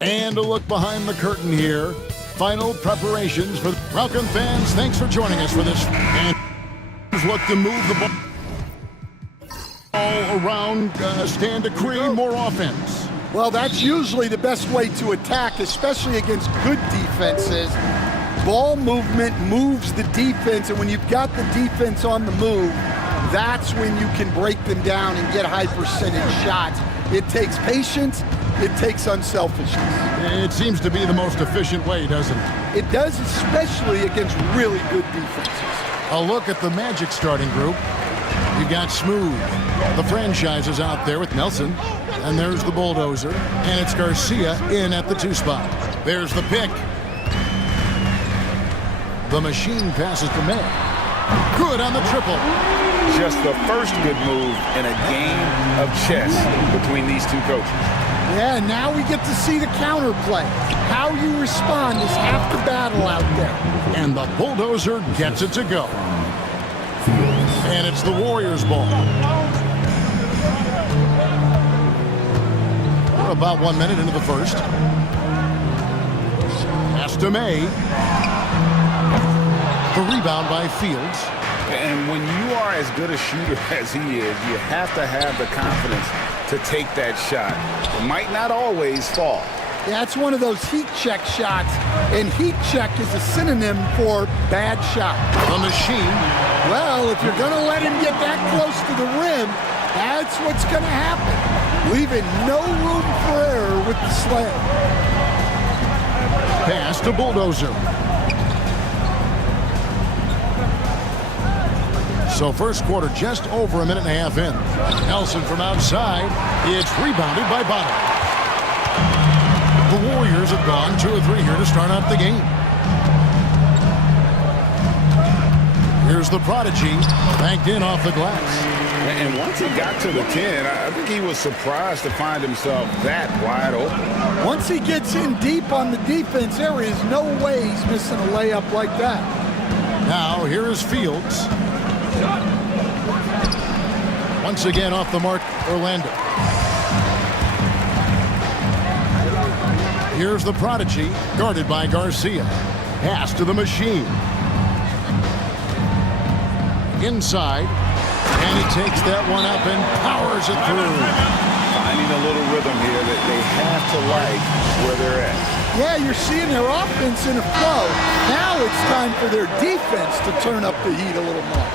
And a look behind the curtain here. Final preparations for Welcome fans. Thanks for joining us for this. And look to move the ball all around, stand to create more offense. Well, that's usually the best way to attack, especially against good defenses. Ball movement moves the defense, and when you've got the defense on the move, that's when you can break them down and get high percentage shots. It takes patience. It takes unselfishness. It seems to be the most efficient way, doesn't it? It does, especially against really good defenses. A look at the Magic starting group. You've got Smooth. The franchise is out there with Nelson. And there's the bulldozer. And it's Garcia in at the 2 spot. There's the pick. The machine passes to May. Good on the triple. Just the first good move in a game of chess between these two coaches. Yeah, now we get to see the counterplay. How you respond is half the battle out there. And the bulldozer gets it to go. And it's the Warriors' ball. We're about 1 minute into the first. Pass to May. The rebound by Fields. And when you are as good a shooter as he is, you have to have the confidence to take that shot. It might not always fall. Yeah, it's one of those heat check shots, and heat check is a synonym for bad shot. The machine. Well, if you're going to let him get that close to the rim, that's what's going to happen. Leaving no room for error with the slam. Pass to bulldozer. So first quarter just over a minute and a half in. Nelson from outside. It's rebounded by Bottom. The Warriors have gone 2 or 3 here to start out the game. Here's the prodigy, banked in off the glass. And once he got to the 10, I think he was surprised to find himself that wide open. Once he gets in deep on the defense, there is no way he's missing a layup like that. Now here is Fields. Once again off the mark, Orlando. Here's the prodigy, guarded by Garcia. Pass to the machine. Inside, and he takes that one up and powers it through. Finding a little rhythm here that they have to like where they're at. Yeah, you're seeing their offense in a flow. Now it's time for their defense to turn up the heat a little more.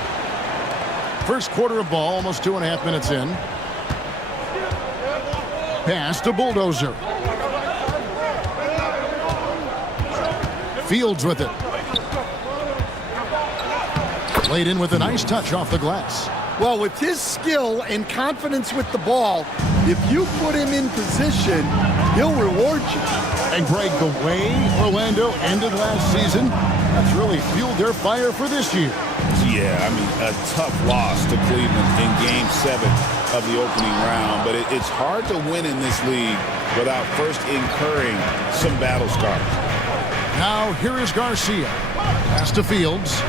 First quarter of ball, almost 2.5 minutes in. Pass to bulldozer. Fields with it. Laid in with a nice touch off the glass. Well, with his skill and confidence with the ball, if you put him in position, he'll reward you. And Greg, the way Orlando ended last season, that's really fueled their fire for this year. Yeah, I mean, a tough loss to Cleveland in Game 7 of the opening round. But it's hard to win in this league without first incurring some battle scars. Now, here is Garcia. Pass to Fields.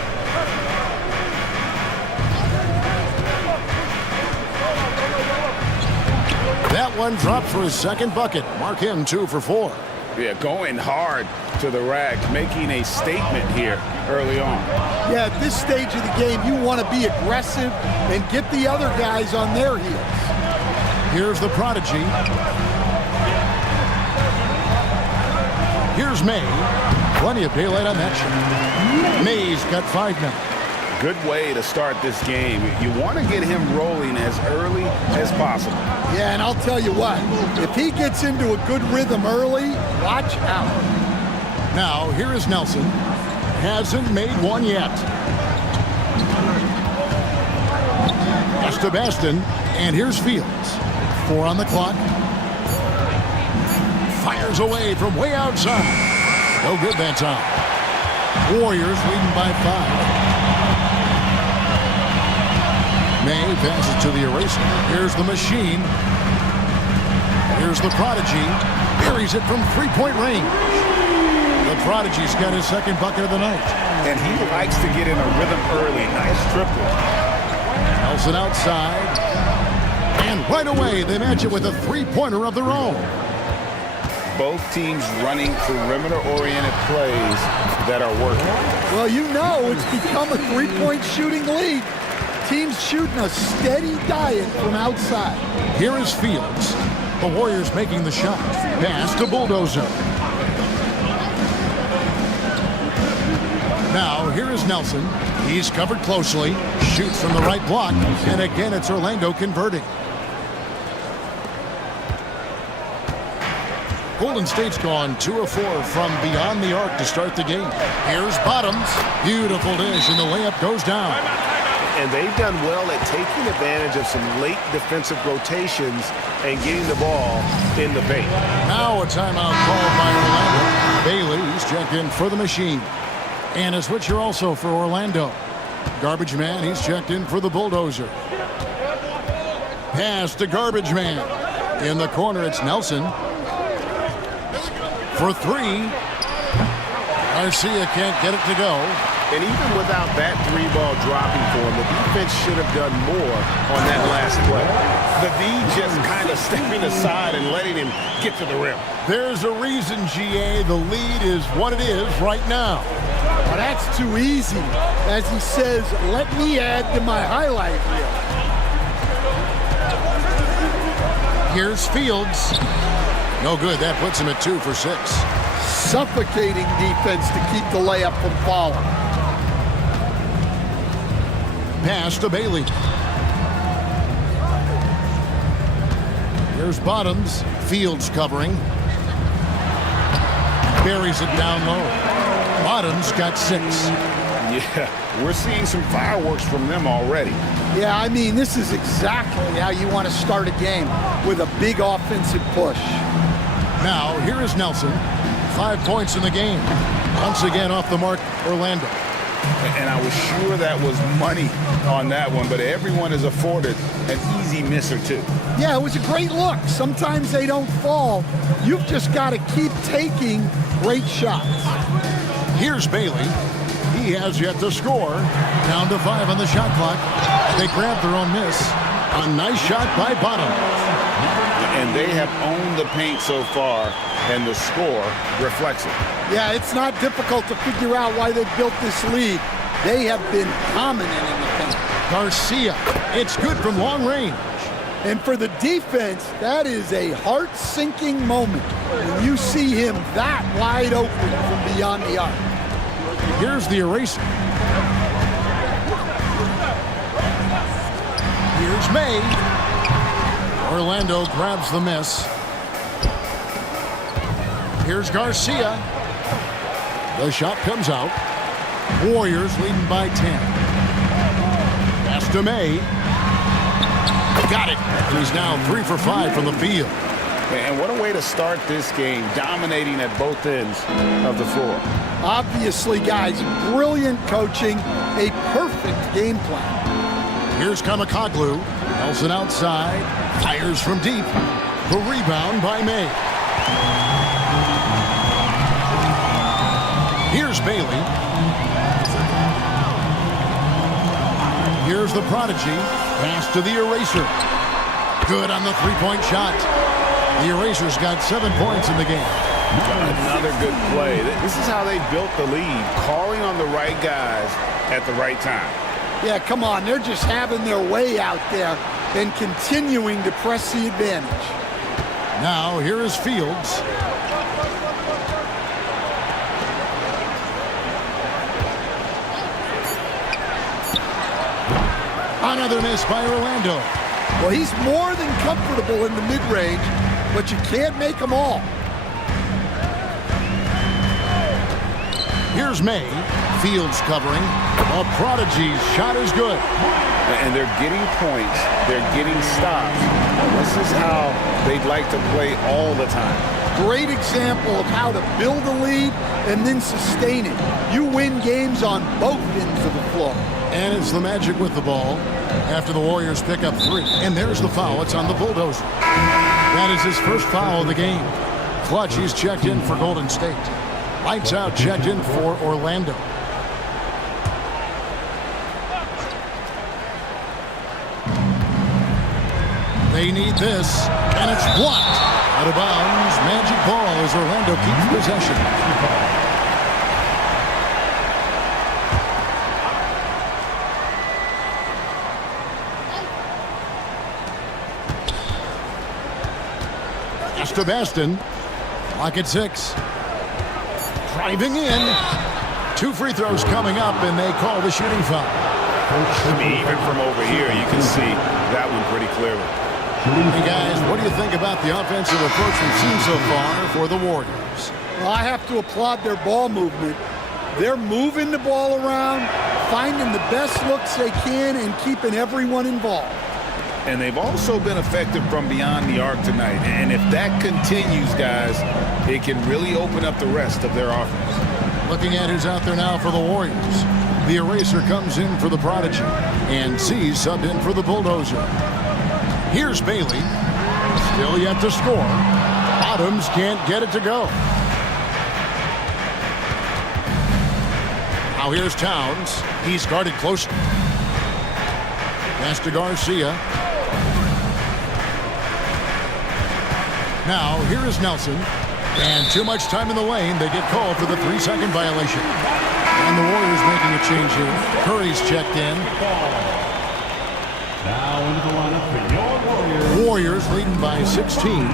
That one dropped for his second bucket. Mark him 2 for 4. Yeah, going hard to the rack, making a statement here early on. Yeah, at this stage of the game, you want to be aggressive and get the other guys on their heels. Here's the prodigy. Here's May. Plenty of daylight on that shot. May's got 5 now. Good way to start this game. You want to get him rolling as early as possible. Yeah, and I'll tell you what, if he gets into a good rhythm early, watch out. Now, here is Nelson. Hasn't made one yet. Pass to Baston, and here's Fields. 4 on the clock. Fires away from way outside. No good that time. Warriors leading by 5. May passes to the eraser. Here's the machine. Here's the prodigy. Buries it from 3-point range. The prodigy's got his second bucket of the night. And he likes to get in a rhythm early. Nice triple. Nelson outside. And right away, they match it with a 3-pointer of their own. both teams running perimeter-oriented plays that are working. Well, you know it's become a three-point shooting league. Teams shooting a steady diet from outside. Here is Fields. The Warriors making the shot. Pass to Bulldozer. Now, here is Nelson. He's covered closely. Shoots from the right block. And again, it's Orlando converting. Golden State's gone 2 of 4 from beyond the arc to start the game. Here's Bottoms. Beautiful dish, and the layup goes down. And they've done well at taking advantage of some late defensive rotations and getting the ball in the paint. Now a timeout called by Orlando. Bailey's checked in for the Machine. And a switcher also for Orlando. Garbage Man, he's checked in for the Bulldozer. Pass to Garbage Man. In the corner, it's Nelson. For 3. Garcia can't get it to go. And even without that 3-ball dropping for him, the defense should have done more on that last play. The D just kind of stepping aside and letting him get to the rim. There's a reason, GA, the lead is what it is right now. Well, that's too easy. As he says, let me add to my highlight reel. Here's Fields. No good. That puts him at 2 for 6. Suffocating defense to keep the layup from falling. Pass to Bailey. Here's Bottoms. Fields covering. Buries it down low. Bottoms got 6. Yeah, we're seeing some fireworks from them already. Yeah, I mean, this is exactly how you want to start a game, with a big offensive push. Now, here is Nelson. 5 points in the game. Once again off the mark, Orlando. And I was sure that was money on that one, but everyone is afforded an easy miss or two. Yeah, it was a great look. Sometimes they don't fall. You've just got to keep taking great shots. Here's Bailey. He has yet to score. Down to 5 on the shot clock. They grab their own miss. A nice shot by Bottom. And they have owned the paint so far, and the score reflects it. Yeah, it's not difficult to figure out why they built this lead. They have been dominant in the paint. Garcia. It's good from long range. And for the defense, that is a heart-sinking moment when you see him that wide open from beyond the arc. Here's the eraser. Here's May. Orlando grabs the miss. Here's Garcia. The shot comes out. Warriors leading by 10. Pass to May. Got it. And he's now 3 for 5 from the field. And what a way to start this game, dominating at both ends of the floor. Obviously, guys, brilliant coaching, a perfect game plan. Here's Kamakoglu. Nelson outside. Fires from deep. The rebound by May. Here's Bailey. Here's the Prodigy. Pass to the eraser. Good on the three-point shot. The eraser's got 7 points in the game. Another good play. This is how they built the lead, calling on the right guys at the right time. Yeah, come on. They're just having their way out there and continuing to press the advantage. Now, here is Fields. Another miss by Orlando. Well, he's more than comfortable in the mid-range, but you can't make them all. Here's May. Fields covering. A Prodigy's shot is good. And they're getting points. They're getting stops. This is how they'd like to play all the time. Great example of how to build a lead and then sustain it. You win games on both ends of the floor. And it's the Magic with the ball after the Warriors pick up 3. And there's the foul. It's on the Bulldozer. That is his first foul of the game. Clutch, he's checked in for Golden State. Lights out, checked in for Orlando. They need this, and it's blocked. Out of bounds, Magic ball as Orlando keeps possession. Baston, lock at 6. Driving in. 2 free throws coming up, and they call the shooting foul. I mean, even from over here, you can see that one pretty clearly. Hey, guys, what do you think about the offensive approach we've seen so far for the Warriors? Well, I have to applaud their ball movement. They're moving the ball around, finding the best looks they can, and keeping everyone involved. And they've also been effective from beyond the arc tonight. And if that continues, guys, it can really open up the rest of their offense. Looking at who's out there now for the Warriors. The eraser comes in for the Prodigy, and C's subbed in for the Bulldozer. Here's Bailey. Still yet to score. Bottoms can't get it to go. Now here's Towns. He's guarded closely. Pass to Garcia. Now, here is Nelson. And too much time in the lane. They get called for the 3-second violation. And the Warriors making a change here. Curry's checked in. Now into the lineup for your Warriors. Warriors leading by 16.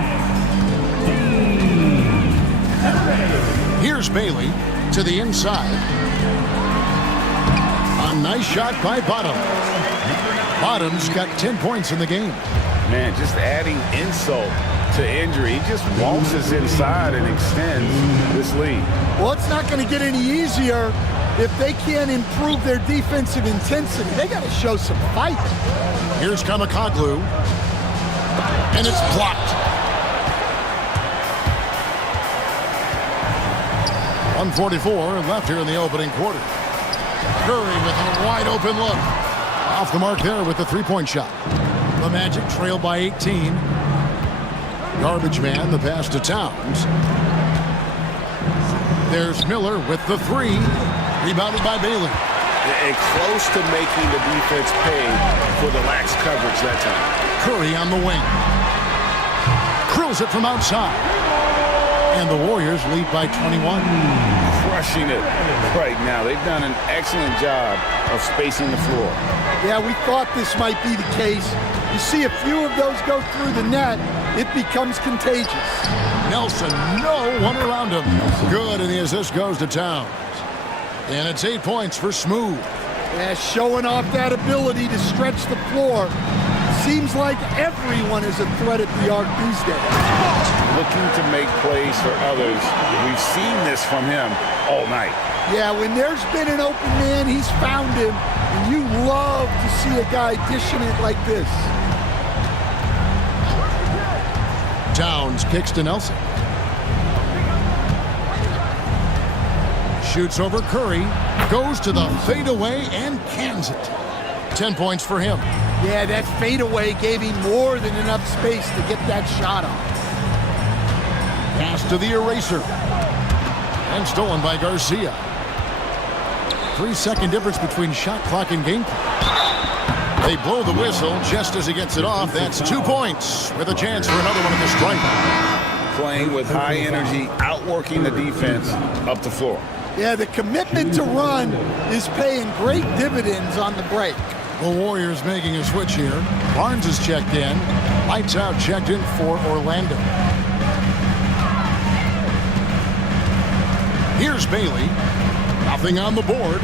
Here's Bailey to the inside. A nice shot by Bottoms. Bottoms got 10 points in the game. Man, just adding insult to injury. He just waltzes inside and extends this lead. Well, it's not going to get any easier if they can't improve their defensive intensity. They got to show some fight. Here's Kamakoglu. And it's blocked. 1:44 left here in the opening quarter. Curry with a wide open look. Off the mark there with the three-point shot. The Magic trail by 18. Garbage man, the pass to Towns. There's Miller with the 3. Rebounded by Bailey. And close to making the defense pay for the lax coverage that time. Curry on the wing. Krills it from outside. And the Warriors lead by 21. Crushing it right now. They've done an excellent job of spacing the floor. Yeah, we thought this might be the case. You see a few of those go through the net, it becomes contagious. Nelson, no one around him. Good, and the assist goes to Towns. And it's 8 points for Smooth. Yeah, showing off that ability to stretch the floor. Seems like everyone is a threat at the arc these days. Looking to make plays for others. We've seen this from him all night. Yeah, when there's been an open man, he's found him. And you love to see a guy dishing it like this. Towns kicks to Nelson. Shoots over Curry. Goes to the fadeaway and cans it. 10 points for him. Yeah, that fadeaway gave him more than enough space to get that shot off. Pass to the eraser. And stolen by Garcia. 3-second difference between shot clock and game clock. They blow the whistle just as he gets it off. That's 2 points with a chance for another one at the stripe. Playing with high energy, outworking the defense up the floor. Yeah, the commitment to run is paying great dividends on the break. The Warriors making a switch here. Barnes is checked in. Lights out checked in for Orlando. Here's Bailey. Nothing on the board.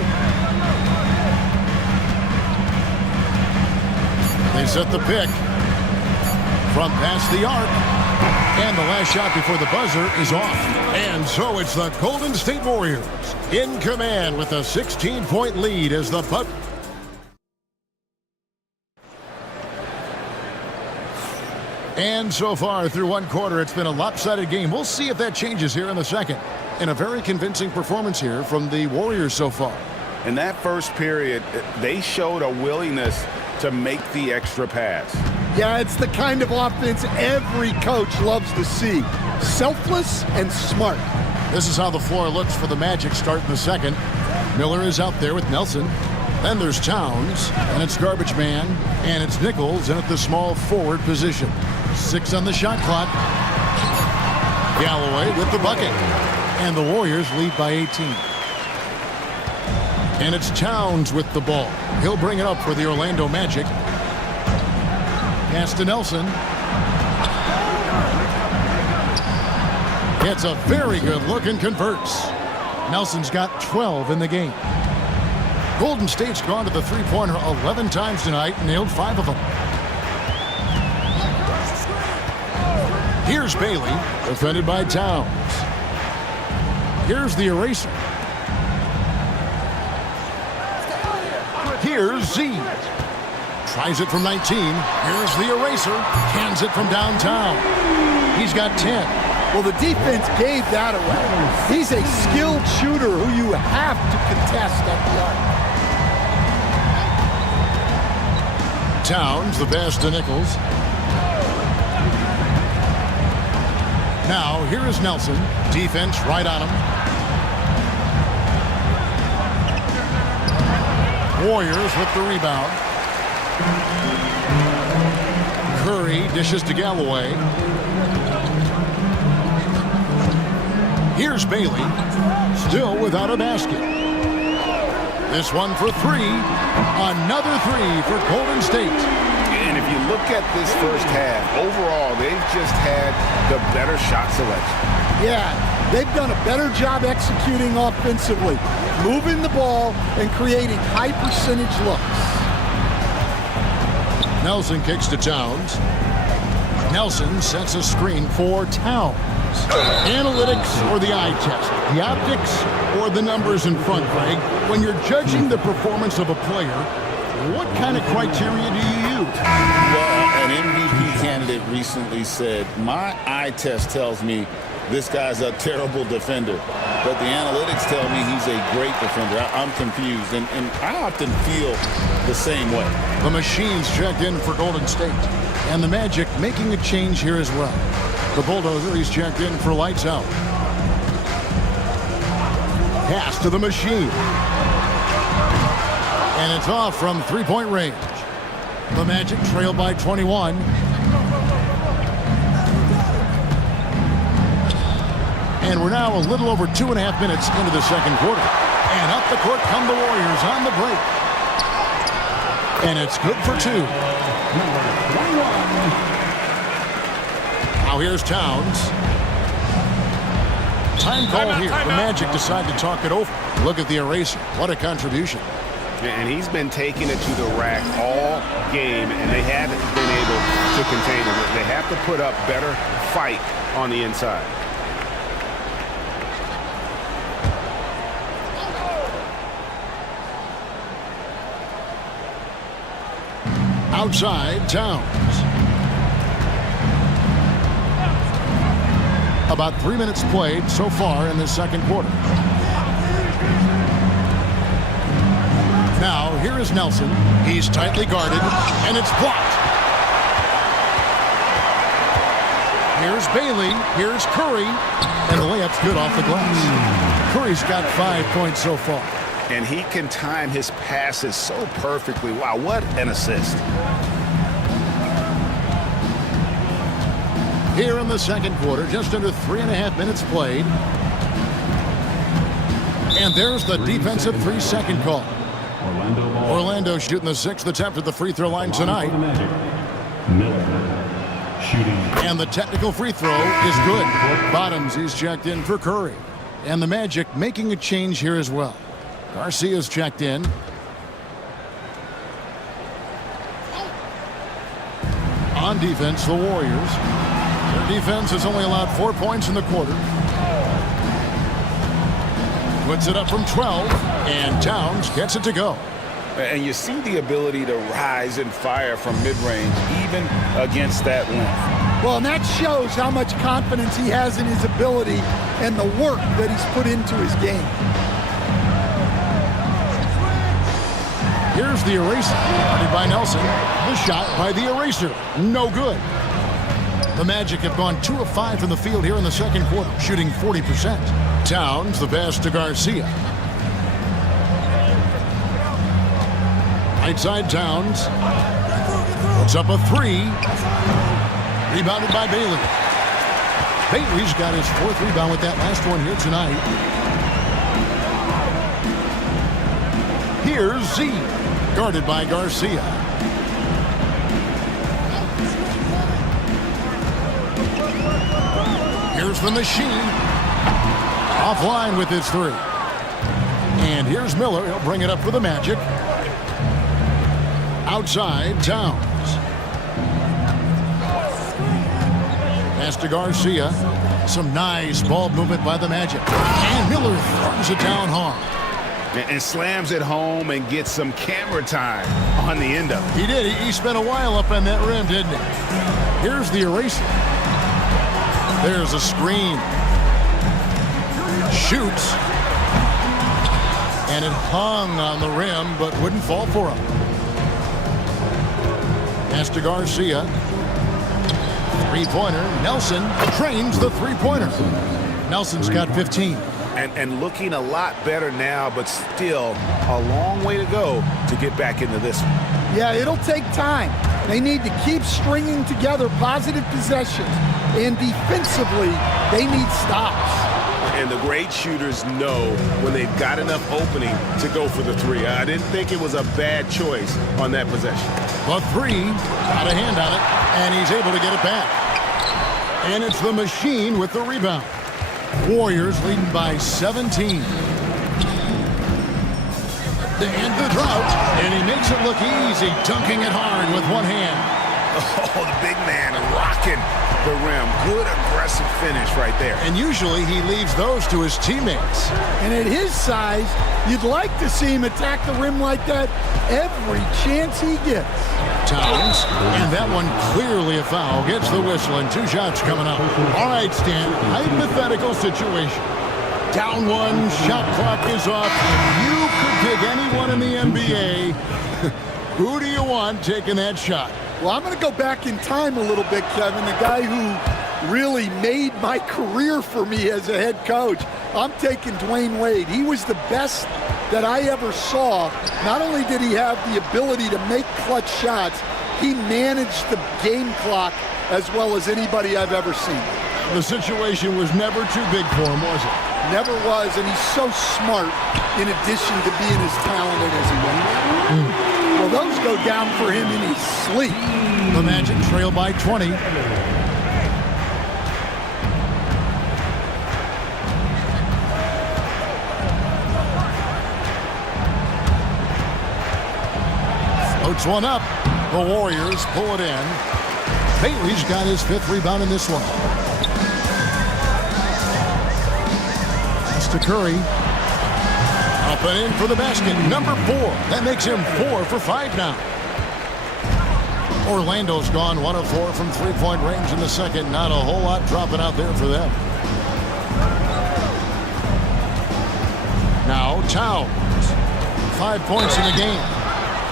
They set the pick. From past the arc. And the last shot before the buzzer is off. And so it's the Golden State Warriors in command with a 16-point lead as the putt. And so far through one quarter, it's been a lopsided game. We'll see if that changes here in the second. And a very convincing performance here from the Warriors so far. In that first period, they showed a willingness to make the extra pass. Yeah, it's the kind of offense every coach loves to see. Selfless and smart. This is how the floor looks for the Magic start in the second. Miller is out there with Nelson. Then there's Towns, and it's Garbage Man, and it's Nichols in at the small forward position. 6 on the shot clock. Galloway with the bucket. And the Warriors lead by 18. And it's Towns with the ball. He'll bring it up for the Orlando Magic. Pass to Nelson. It's a very good look and converts. Nelson's got 12 in the game. Golden State's gone to the three-pointer 11 times tonight and nailed 5 of them. Here's Bailey, defended by Towns. Here's the eraser. Here's Z. Tries it from 19. Here's the eraser. Hands it from downtown. He's got 10. Well, the defense gave that away. He's a skilled shooter who you have to contest at the arc. Towns, the pass to Nichols. Now, here is Nelson. Defense right on him. Warriors with the rebound. Curry dishes to Galloway. Here's Bailey, still without a basket. This one for 3. Another 3 for Golden State. And if you look at this first half, overall, they've just had the better shot selection. Yeah, they've done a better job executing offensively, moving the ball and creating high percentage looks. Nelson kicks to Towns. Nelson sets a screen for Towns. Analytics or the eye test? The optics or the numbers in front, Greg? When you're judging the performance of a player, what kind of criteria do you use? Well, an MVP candidate recently said, my eye test tells me this guy's a terrible defender, but the analytics tell me he's a great defender. I'm confused, and I often feel the same way. The Machine's checked in for Golden State, and the Magic making a change here as well. The Bulldozer, he's checked in for lights out. Pass to the Machine. And it's off from three-point range. The Magic trail by 21. And we're now a little over 2.5 minutes into the second quarter. And up the court come the Warriors on the break. And it's good for 2. Now here's Towns. Time call here. The Magic decide to talk it over. Look at the eraser. What a contribution. And he's been taking it to the rack all game, and they haven't been able to contain him. They have to put up better fight on the inside. Outside, Towns. About 3 minutes played so far in the second quarter. Now, here is Nelson. He's tightly guarded, and it's blocked. Here's Bailey. Here's Curry. And the layup's good off the glass. Curry's got 5 points so far. And he can time his passes so perfectly. Wow, what an assist. Here in the second quarter, just under 3.5 minutes played. And there's the defensive 3-second call. Orlando shooting the 6th attempt at the free throw line tonight. And the technical free throw is good. Bottoms, he's checked in for Curry. And the Magic making a change here as well. Garcia's checked in. On defense, the Warriors. Their defense has only allowed 4 points in the quarter. Puts it up from 12, and Towns gets it to go. And you see the ability to rise and fire from mid-range, even against that length. Well, and that shows how much confidence he has in his ability and the work that he's put into his game. Here's the eraser, guarded by Nelson. The shot by the eraser, no good. The Magic have gone 2 of 5 from the field here in the second quarter, shooting 40%. Towns, the pass to Garcia. Right side, Towns. Puts up a 3. Rebounded by Bailey. Bailey's got his 4th rebound with that last one here tonight. Here's Z, guarded by Garcia. Here's the machine. Offline with his 3. And here's Miller. He'll bring it up for the Magic. Outside, Towns. Pass to Garcia. Some nice ball movement by the Magic. And Miller throws it down hard. And slams it home and gets some camera time on the end of it. He did. He spent a while up on that rim, didn't he? Here's the eraser. There's a screen. Shoots. And it hung on the rim, but wouldn't fall for him. Pass to Garcia. Three-pointer. Nelson trains the three-pointer. Nelson's got 15. And looking a lot better now, but still a long way to go to get back into this one. Yeah, it'll take time. They need to keep stringing together positive possessions. And defensively, they need stops. And the great shooters know when they've got enough opening to go for the 3. I didn't think it was a bad choice on that possession. The 3, got a hand on it, and he's able to get it back. And it's the machine with the rebound. Warriors leading by 17. And the drought, and he makes it look easy, dunking it hard with one hand. Oh, the big man rocking the rim. Good aggressive finish right there. And usually he leaves those to his teammates. And at his size, you'd like to see him attack the rim like that every chance he gets. Towns, and that one clearly a foul, gets the whistle, and 2 shots coming up. All right, Stan, hypothetical situation. Down 1, shot clock is off. You could pick anyone in the NBA. Who do you want taking that shot? Well, I'm going to go back in time a little bit, Kevin. The guy who really made my career for me as a head coach. I'm taking Dwayne Wade. He was the best that I ever saw. Not only did he have the ability to make clutch shots, he managed the game clock as well as anybody I've ever seen. The situation was never too big for him, was it? Never was, and he's so smart in addition to being as talented as he was. Well, those go down for him in his sleep. The Magic trail by 20. Floats one up. The Warriors pull it in. Bailey's got his 5th rebound in this one. Pass to Curry. Up and in for the basket. Number 4. That makes him 4 for 5 now. Orlando's gone 1 of 4 from three-point range in the second. Not a whole lot dropping out there for them. Now Towns. 5 points in the game.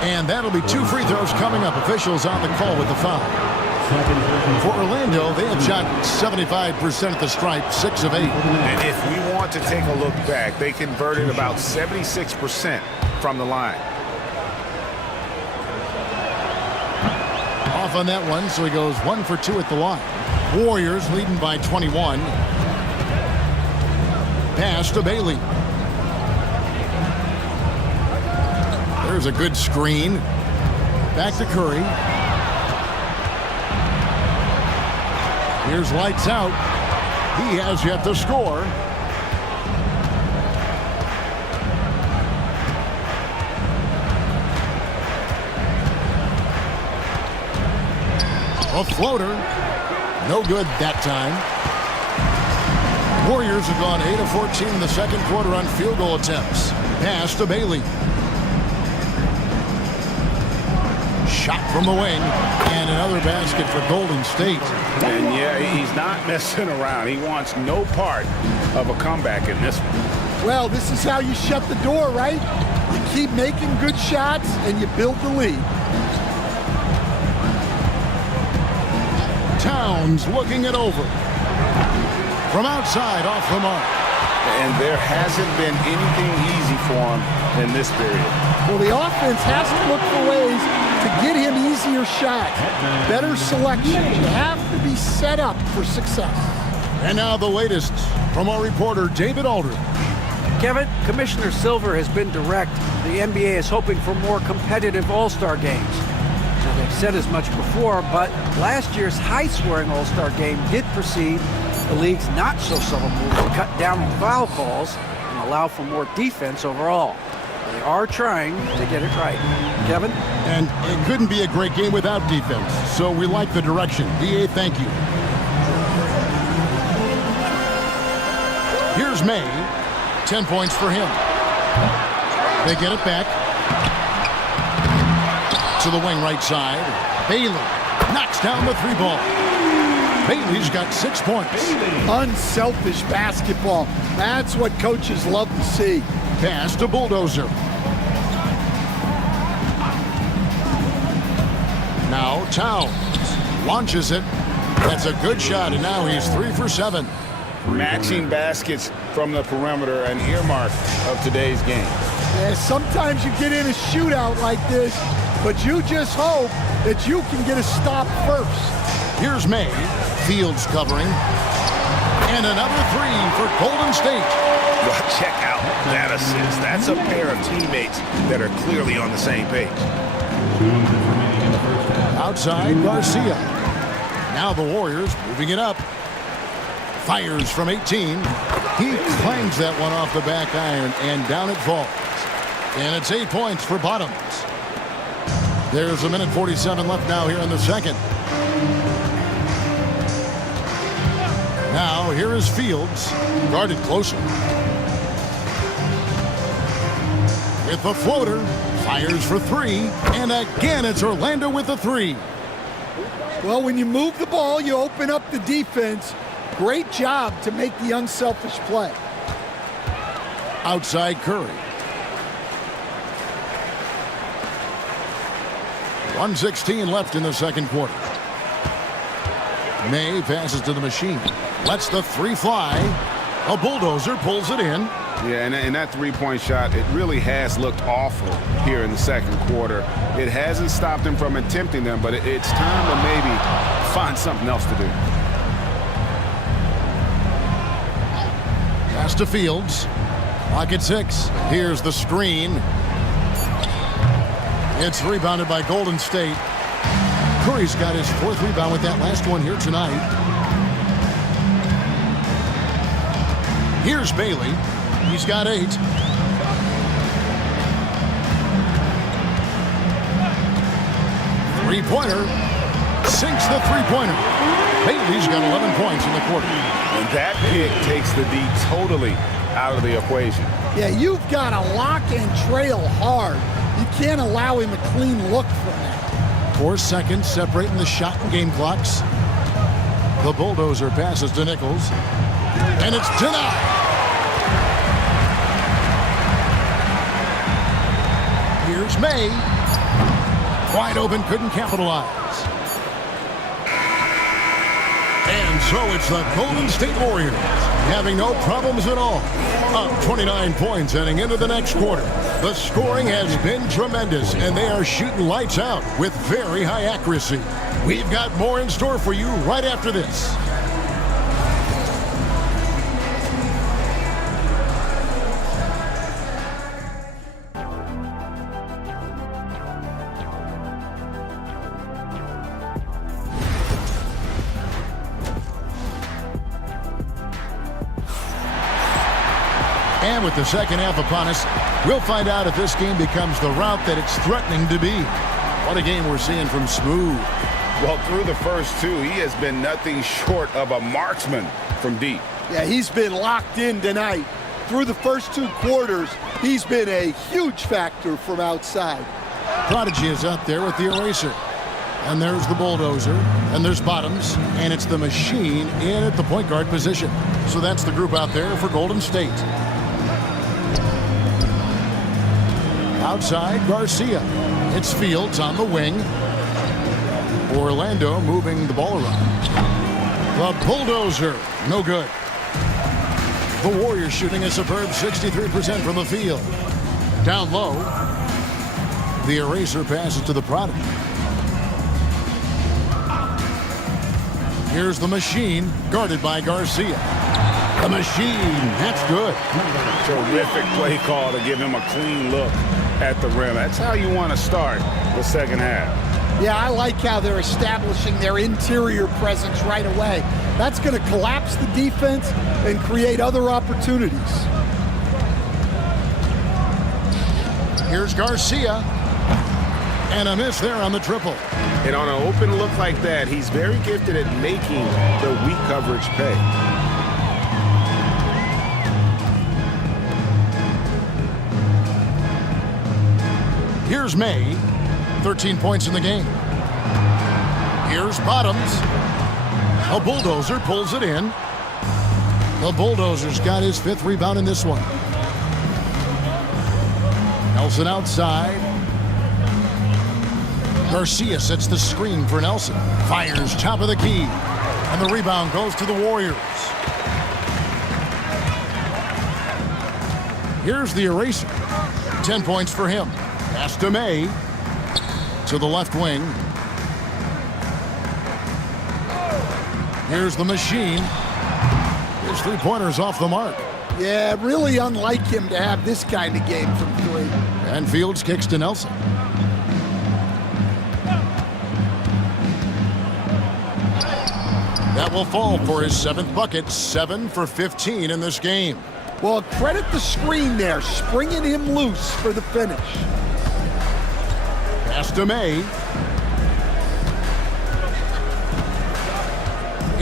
And that'll be 2 free throws coming up. Officials on the call with the foul. For Orlando, they have shot 75% at the stripe, 6 of 8. And if we want to take a look back, they converted about 76% from the line. Off on that one, so he goes 1 for 2 at the line. Warriors leading by 21. Pass to Bailey. There's a good screen. Back to Curry. Here's lights out. He has yet to score. A floater. No good that time. Warriors have gone 8 of 14 in the second quarter on field goal attempts. Pass to Bailey. Shot from the wing, and another basket for Golden State. And yeah, he's not messing around. He wants no part of a comeback in this one. Well, this is how you shut the door, right? You keep making good shots, and you build the lead. Towns looking it over. From outside, off the mark. And there hasn't been anything easy for him in this period. Well, the offense has to look for ways to get him easier shots, better selection. You have to be set up for success. And now the latest from our reporter, David Aldridge. Kevin, Commissioner Silver has been direct. The NBA is hoping for more competitive All-Star games. Now, they've said as much before, but last year's high-scoring All-Star game did precede the league's not-so-subtle move to cut down on foul calls and allow for more defense overall. They are trying to get it right. Kevin? And it couldn't be a great game without defense, so we like the direction. DA, thank you. Here's May. 10 points for him. They get it back. To the wing right side. Bailey knocks down the three ball. Bailey's got 6 points. Unselfish basketball. That's what coaches love to see. Pass to Bulldozer. Now Towns launches it. That's a good shot, and now he's 3 for 7. Matching baskets from the perimeter, an earmark of today's game. Yeah, sometimes you get in a shootout like this, but you just hope that you can get a stop first. Here's May. Fields covering. And another 3 for Golden State. Well, check out that assist. That's a pair of teammates that are clearly on the same page. Outside, Garcia. Now the Warriors moving it up. Fires from 18. He clangs that one off the back iron, and down it falls. And it's 8 points for Bottoms. There's 1:47 left now here in the second. Now here is Fields, guarded closer. With the floater, fires for 3, and again it's Orlando with the 3. Well, when you move the ball, you open up the defense. Great job to make the unselfish play. Outside Curry. 1:16 left in the second quarter. May passes to the machine. Lets the 3 fly. A Bulldozer pulls it in. Yeah, and that three-point shot, it really has looked awful here in the second quarter. It hasn't stopped him from attempting them, but it's time to maybe find something else to do. Pass to Fields. Clock at 6. Here's the screen. It's rebounded by Golden State. Curry's got his 4th rebound with that last one here tonight. Here's Bailey. He's got 8. Three-pointer. Sinks the three-pointer. Bailey's got 11 points in the quarter. And that pick takes the D totally out of the equation. Yeah, you've got to lock and trail hard. You can't allow him a clean look from that. 4 seconds separating the shot and game clocks. The Bulldozer passes to Nichols. And it's denied. Here's May. Wide open, couldn't capitalize. And so it's the Golden State Warriors having no problems at all. Up 29 points heading into the next quarter. The scoring has been tremendous, and they are shooting lights out with very high accuracy. We've got more in store for you right after this. And with the second half upon us, we'll find out if this game becomes the route that it's threatening to be. What a game we're seeing from Smooth. Well, through the first 2, he has been nothing short of a marksman from deep. Yeah, he's been locked in tonight. Through the first 2 quarters, he's been a huge factor from outside. Prodigy is up there with the eraser. And there's the Bulldozer. And there's Bottoms. And it's the Machine in at the point guard position. So that's the group out there for Golden State. Outside, Garcia. It's Fields on the wing. Orlando moving the ball around. The Bulldozer, no good. The Warriors shooting a superb 63% from the field. Down low, the eraser passes to the Prodigy. Here's the machine, guarded by Garcia. The machine, that's good. Terrific play call to give him a clean look at the rim. That's how you want to start the second half. Yeah, I like how they're establishing their interior presence right away. That's going to collapse the defense and create other opportunities. Here's Garcia. And a miss there on the triple. And on an open look like that, he's very gifted at making the weak coverage pay. Here's May, 13 points in the game. Here's Bottoms. A bulldozer pulls it in. The bulldozer's got his 5th rebound in this one. Nelson outside. Garcia sets the screen for Nelson. Fires top of the key. And the rebound goes to the Warriors. Here's the eraser. 10 points for him. Pass to May. To the left wing. Here's the machine. His three-pointers off the mark. Yeah, really unlike him to have this kind of game from 3. And Fields kicks to Nelson. That will fall for his 7th bucket, 7 for 15 in this game. Well, credit the screen there, springing him loose for the finish. Pass to May.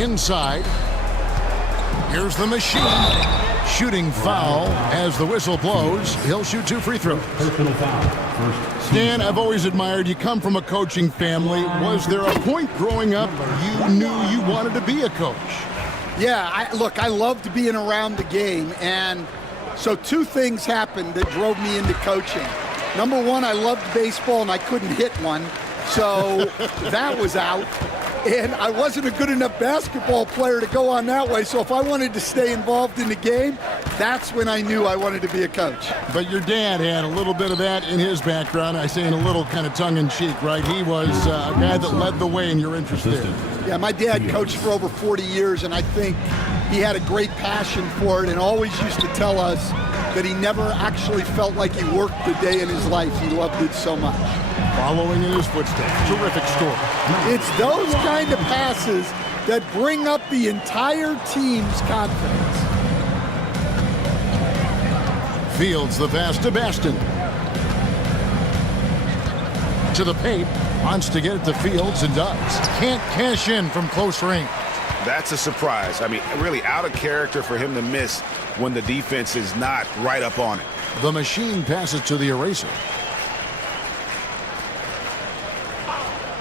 Inside. Here's the machine. Shooting foul as the whistle blows. He'll shoot 2 free throws. Personal foul. First. Dan, I've always admired you. Come from a coaching family. Was there a point growing up you knew you wanted to be a coach? Yeah, look, I loved being around the game, and so 2 things happened that drove me into coaching. Number 1, I loved baseball, and I couldn't hit one, so that was out. And I wasn't a good enough basketball player to go on that way, so if I wanted to stay involved in the game, that's when I knew I wanted to be a coach. But your dad had a little bit of that in his background. I say in a little kind of tongue-in-cheek, right? He was a guy that led the way in your interest there. Yeah, my dad coached for over 40 years, and I think he had a great passion for it and always used to tell us that he never actually felt like he worked a day in his life. He loved it so much. Following in his footsteps. Terrific story. It's those kind of passes that bring up the entire team's confidence. Fields the pass to Baston. To the paint. Wants to get it to Fields and does. Can't cash in from close range. That's a surprise. I mean, really out of character for him to miss when the defense is not right up on it. The machine passes to the eraser.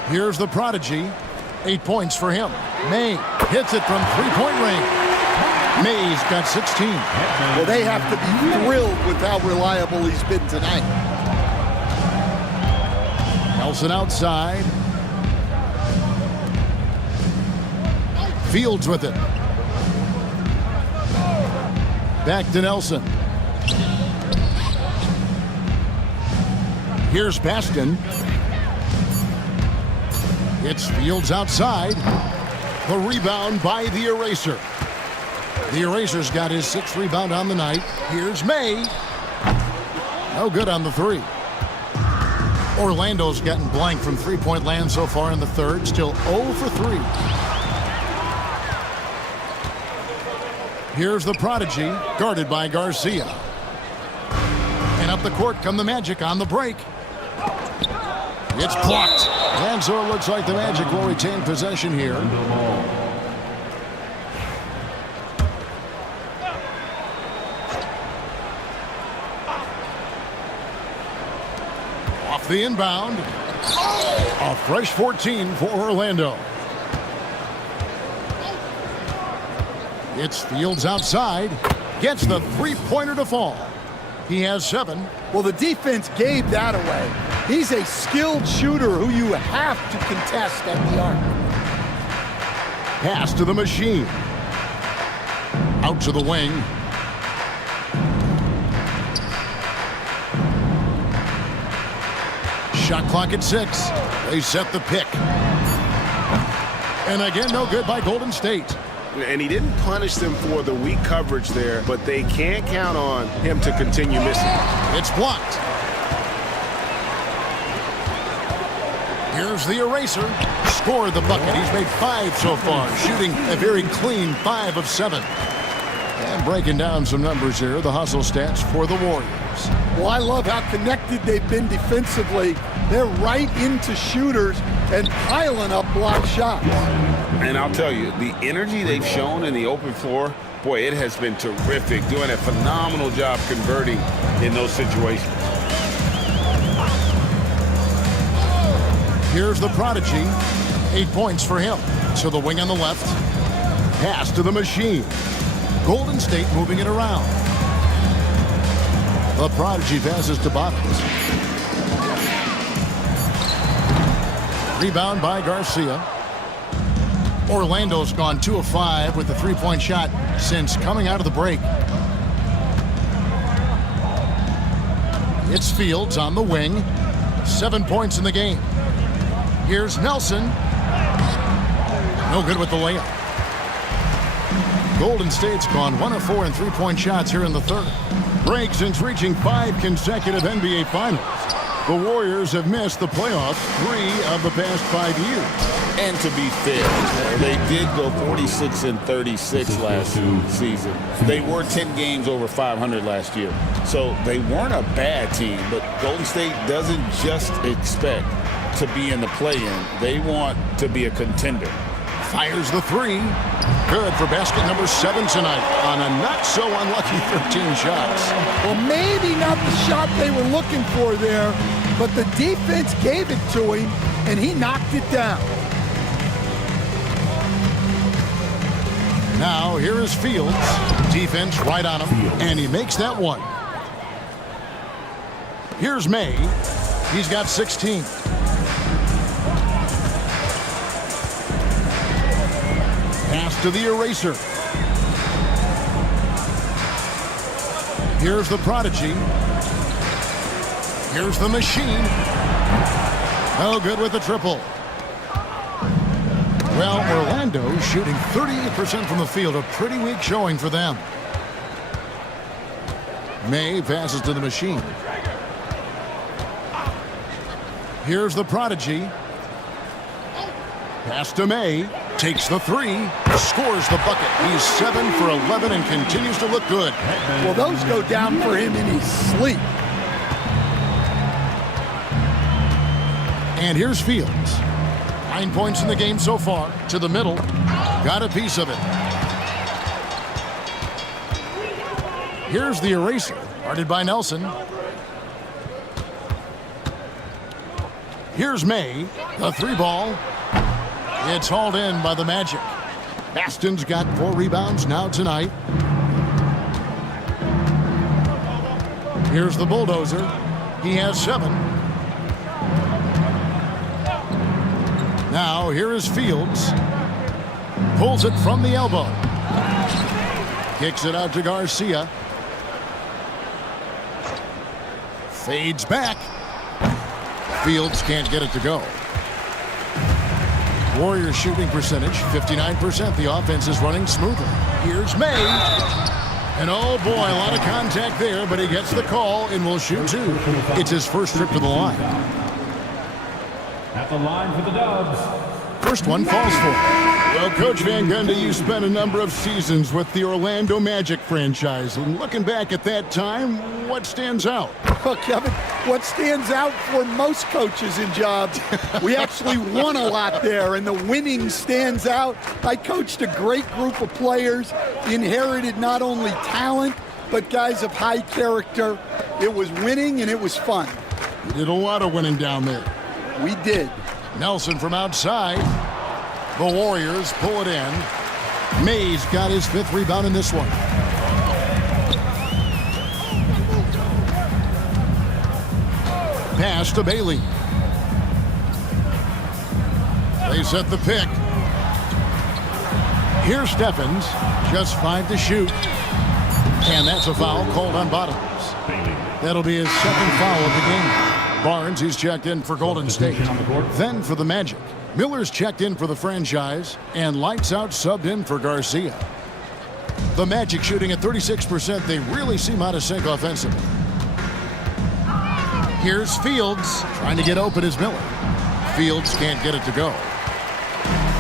Here's the prodigy. 8 points for him. May hits it from 3-point range. May's got 16. Well, they have to be thrilled with how reliable he's been tonight. Nelson outside. Fields with it. Back to Nelson. Here's Baston. It's Fields outside. The rebound by the eraser. The eraser's got his 6th rebound on the night. Here's May. No good on the 3. Orlando's gotten blank from 3-point land so far in the 3rd. Still 0 for 3. Here's the prodigy, guarded by Garcia. And up the court come the Magic on the break. It's blocked. And so it looks like the Magic will retain possession here. Off the inbound. A fresh 14 for Orlando. It's Fields outside. Gets the 3-pointer to fall. He has 7. Well, the defense gave that away. He's a skilled shooter who you have to contest at the arc. Pass to the machine. Out to the wing. Shot clock at 6. They set the pick. And again, no good by Golden State. And he didn't punish them for the weak coverage there, but they can't count on him to continue missing. It's blocked. Here's the eraser. Scored the bucket. He's made 5 so far, shooting a very clean 5 of 7. And breaking down some numbers here, the hustle stats for the Warriors. Well, I love how connected they've been defensively. They're right into shooters and piling up block shots. And I'll tell you, the energy they've shown in the open floor, boy, it has been terrific, doing a phenomenal job converting in those situations. Here's the prodigy. 8 points for him. So the wing on the left. Pass to the machine. Golden State moving it around. The prodigy passes to Bottoms. Rebound by Garcia. Orlando's gone 2 of 5 with the three-point shot since coming out of the break. It's Fields on the wing. 7 points in the game. Here's Nelson. No good with the layup. Golden State's gone 1 of 4 in three-point shots here in the third. Break since reaching 5 consecutive NBA Finals. The Warriors have missed the playoffs 3 of the past 5 years. And to be fair, they did go 46 and 36 last season. They were 10 games over 500 last year. So they weren't a bad team, but Golden State doesn't just expect to be in the play-in. They want to be a contender. Fires the 3. Good for basket number 7 tonight on a not-so-unlucky 13 shots. Well, maybe not the shot they were looking for there, but the defense gave it to him, and he knocked it down. Now, here is Fields. Defense right on him, and he makes that one. Here's May. He's got 16. Pass to the eraser. Here's the prodigy. Here's the machine. No good with the triple. Well, Orlando shooting 38% from the field. A pretty weak showing for them. May passes to the machine. Here's the prodigy. Pass to May. Takes the 3. Scores the bucket. He's 7 for 11 and continues to look good. Well, those go down for him in his sleep. And here's Fields. 9 points in the game so far. To the middle. Got a piece of it. Here's the eraser. Guarded by Nelson. Here's May. The 3 ball. It's hauled in by the Magic. Baston's got 4 rebounds now tonight. Here's the bulldozer. He has 7. Now, here is Fields. Pulls it from the elbow. Kicks it out to Garcia. Fades back. Fields can't get it to go. Warriors shooting percentage, 59%. The offense is running smoothly. Here's May. And oh boy, a lot of contact there, but he gets the call and will shoot 2. It's his first trip to the line. At the line for the Dubs. First one falls for. Well, Coach Van Gundy, you spent a number of seasons with the Orlando Magic franchise. And looking back at that time, what stands out? Well, Kevin, what stands out for most coaches in jobs, we actually won a lot there, and the winning stands out. I coached a great group of players, inherited not only talent, but guys of high character. It was winning, and it was fun. You did a lot of winning down there. We did. Nelson from outside. The Warriors pull it in. May's got his 5th rebound in this one. Pass to Bailey. They set the pick. Here's Stephens. Just 5 to shoot. And that's a foul called on Bottoms. That'll be his 2nd foul of the game. Barnes, he's checked in for Golden State. Then for the Magic, Miller's checked in for the franchise, and Lights Out subbed in for Garcia. The Magic shooting at 36%. They really seem out of sync offensively. Here's Fields trying to get open as Miller. Fields can't get it to go.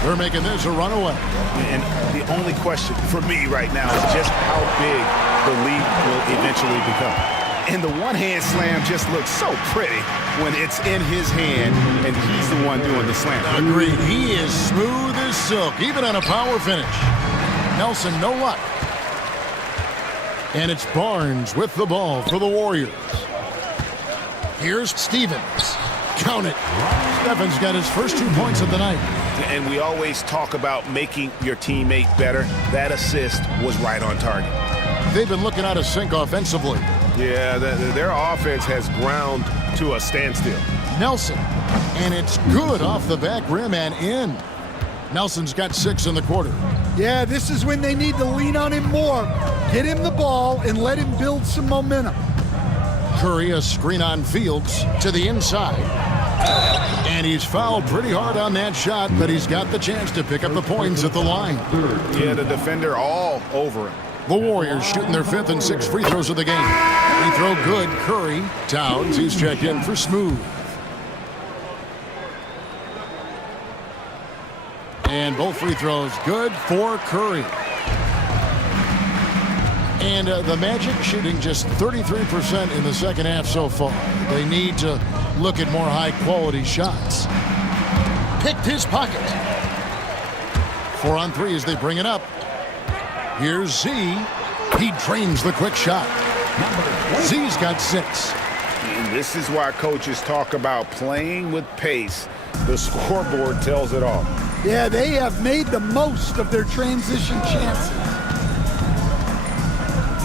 They're making this a runaway. And the only question for me right now is just how big the lead will eventually become. And the one-hand slam just looks so pretty when it's in his hand and he's the one doing the slam. Agreed. He is smooth as silk, even on a power finish. Nelson, no luck. And it's Barnes with the ball for the Warriors. Here's Stevens. Count it. Stevens got his first 2 points of the night. And we always talk about making your teammate better. That assist was right on target. They've been looking out of sync offensively. Yeah, their offense has ground to a standstill. Nelson. And it's good off the back rim and in. Nelson's got 6 in the quarter. Yeah, this is when they need to lean on him more. Get him the ball and let him build some momentum. Curry, a screen on Fields to the inside. And he's fouled pretty hard on that shot, but he's got the chance to pick up the points at the line. Yeah, the defender all over him. The Warriors shooting their 5th and 6th free throws of the game. Free throw good. Curry. Towns, he's checked in for Smooth. And both free throws good for Curry. And the Magic shooting just 33% in the second half so far. They need to look at more high-quality shots. Picked his pocket. 4 on 3 as they bring it up. Here's Z. He drains the quick shot. Z's got 6. And this is why coaches talk about playing with pace. The scoreboard tells it all. Yeah, they have made the most of their transition chances.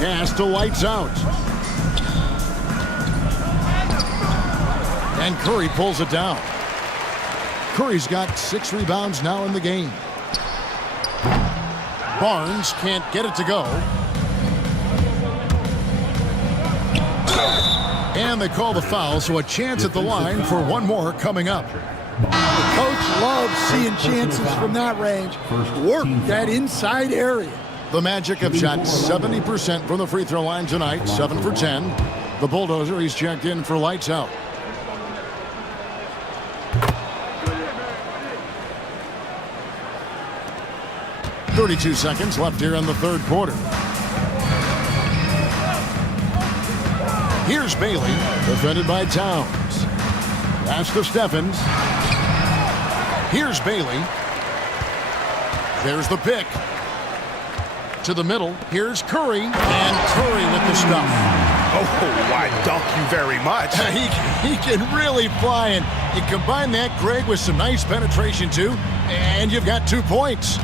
Pass to Lights Out. And Curry pulls it down. Curry's got 6 rebounds now in the game. Barnes can't get it to go. And they call the foul, so a chance at the line for one more coming up. The coach loves seeing chances from that range. Work that inside area. The Magic have shot 70% from the free throw line tonight, 7 for 10. The Bulldozer, he's checked in for Lights Out. .32 seconds left here in the third quarter. Here's Bailey, defended by Towns. Pass to Steffens. Here's Bailey. There's the pick. To the middle. Here's Curry. And Curry with the stuff. Oh, why, dunk you very much. He can really fly, and you combine that, Greg, with some nice penetration, too, and you've got 2 points.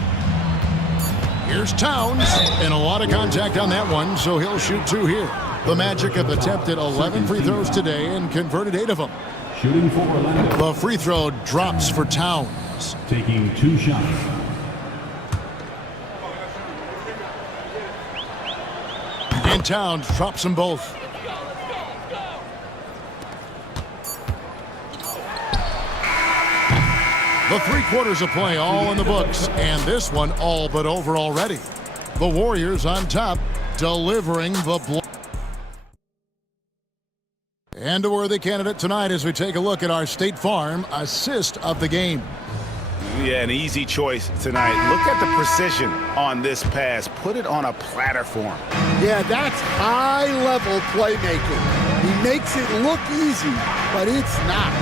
Here's Towns, and a lot of contact on that one, so he'll shoot 2 here. The Magic have attempted 11 free throws today and converted 8 of them. Shooting for Orlando. The free throw drops for Towns. Taking 2 shots. And Towns drops them both. The 3 quarters of play all in the books, and this one all but over already. The Warriors on top, delivering the blow. And a worthy candidate tonight as we take a look at our State Farm assist of the game. Yeah, an easy choice tonight. Look at the precision on this pass. Put it on a platter form. Yeah, that's high-level playmaking. He makes it look easy, but it's not.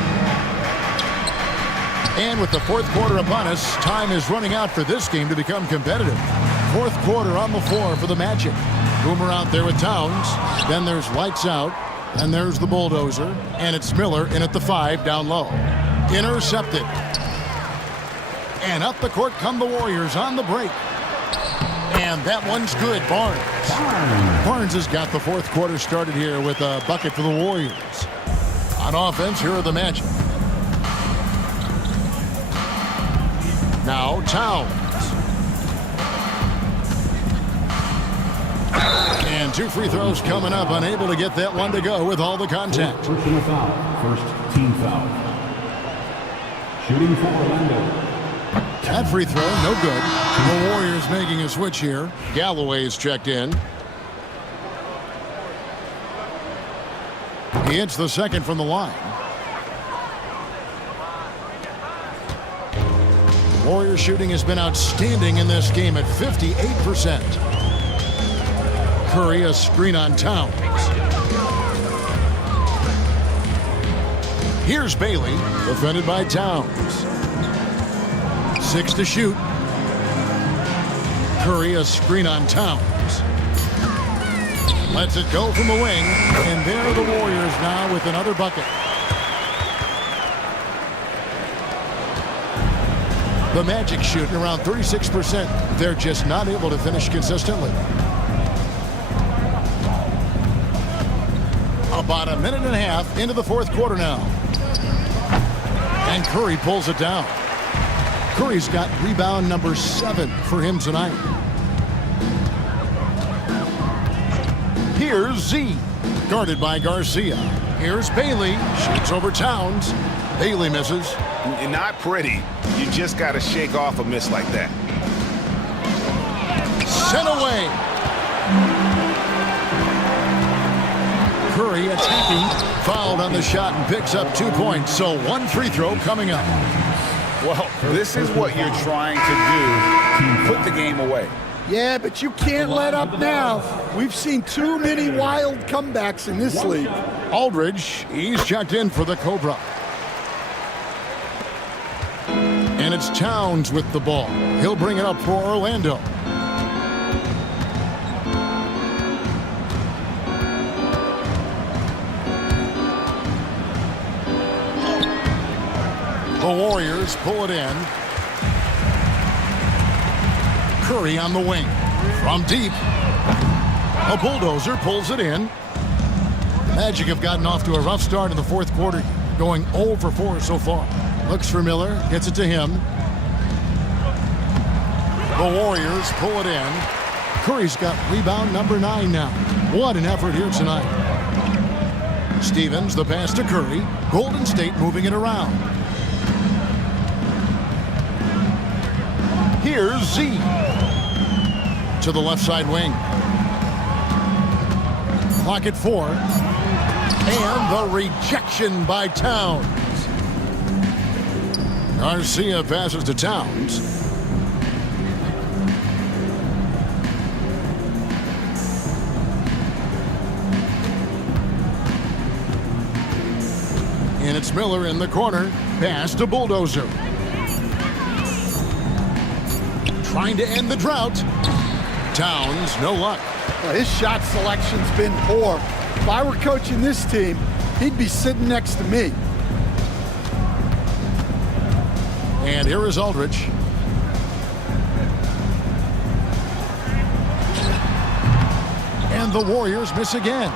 And with the fourth quarter upon us, time is running out for this game to become competitive. Fourth quarter on the floor for the Magic. Boomer out there with Towns. Then there's Lights Out. And there's the Bulldozer. And it's Miller in at the 5 down low. Intercepted. And up the court come the Warriors on the break. And that one's good. Barnes has got the fourth quarter started here with a bucket for the Warriors. On offense, here are the Magic. Now Towns. And 2 free throws coming up, unable to get that one to go with all the contact. Personal foul. First team foul. Shooting for Orlando. That free throw, no good. The Warriors making a switch here. Galloway's checked in. He hits the second from the line. Warriors shooting has been outstanding in this game at 58%. Curry, a screen on Towns. Here's Bailey, defended by Towns. 6 to shoot. Curry, a screen on Towns. Lets it go from the wing, and there are the Warriors now with another bucket. The Magic shooting around 36%. They're just not able to finish consistently. About a minute and a half into the fourth quarter now. And Curry pulls it down. Curry's got rebound number 7 for him tonight. Here's Z, guarded by Garcia. Here's Bailey, shoots over Towns. Bailey misses. Not pretty. You just got to shake off a miss like that. Sent away. Curry attacking, fouled on the shot and picks up 2 points. So 1 free throw coming up. Well, this is what you're trying to do. Put the game away. Yeah, but you can't let up now. We've seen too many wild comebacks in this league. Aldridge, he's checked in for the Cobra. And it's Towns with the ball. He'll bring it up for Orlando. The Warriors pull it in. Curry on the wing. From deep. A bulldozer pulls it in. Magic have gotten off to a rough start in the fourth quarter, going 0 for 4 so far. Looks for Miller, gets it to him. The Warriors pull it in. Curry's got rebound number 9 now. What an effort here tonight. Stevens, the pass to Curry. Golden State moving it around. Here's Z. To the left side wing. Clock at 4. And the rejection by Towns. Garcia passes to Towns. And it's Miller in the corner. Pass to Bulldozer. Trying to end the drought. Towns, no luck. Well, his shot selection's been poor. If I were coaching this team, he'd be sitting next to me. And here is Aldridge. And the Warriors miss again.